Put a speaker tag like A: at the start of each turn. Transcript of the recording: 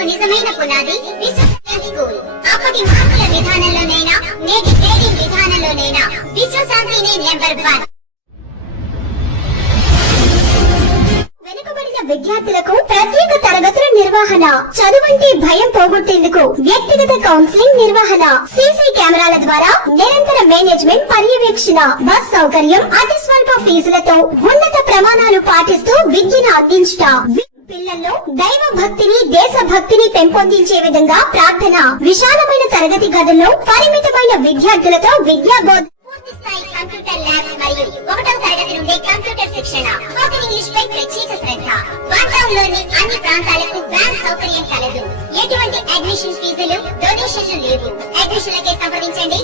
A: మీకు నిజమైన పునాది విశ్వశాంతి కూల్ అప్పటి మార్పుల విధానంలోనైనా నేటి ట్రేడింగ్ విధానంలోనైనా విశ్వశాంతినే నెంబర్ వన్. విద్యార్థులకు ప్రత్యేక తరగతుల నిర్వహణ చదువంటే భయం పోగొట్టేందుకు వ్యక్తిగత కౌన్సిలింగ్ నిర్వహణ సీసీ కెమెరాల ద్వారా నిరంతర మేనేజ్మెంట్ పర్యవేక్షణ బస్ సౌకర్యం అతి స్వల్ప ఫీజులతో ఉన్నత ప్రమాణాలు పాటిస్తూ విద్యను అందించట. పిల్లల్లో దైవ భక్తిని దేశ భక్తిని పెంపొందించే విధంగా ప్రార్థన విశాలమైన తరగతి గదుల్లో పరిమితమైన విద్యార్థులతో విద్యా బోధ పూర్తి స్థాయి కంప్యూటర్ ల్యాబ్ మరియు ఒకటవ తరగతి నుండి కంప్యూటర్ శిక్షణ. స్పోకెన్ ఇంగ్లీష్ పై ప్రత్యేక శ్రద్ధ. వాతావరణంలోని అన్ని ప్రాంతాలకు వ్యాన్ సౌకర్యం కలదు. ఎటువంటి అడ్మిషన్ ఫీజులు డొనేషన్లు లేవు. అడ్మిషన్లకే సంప్రదించండి.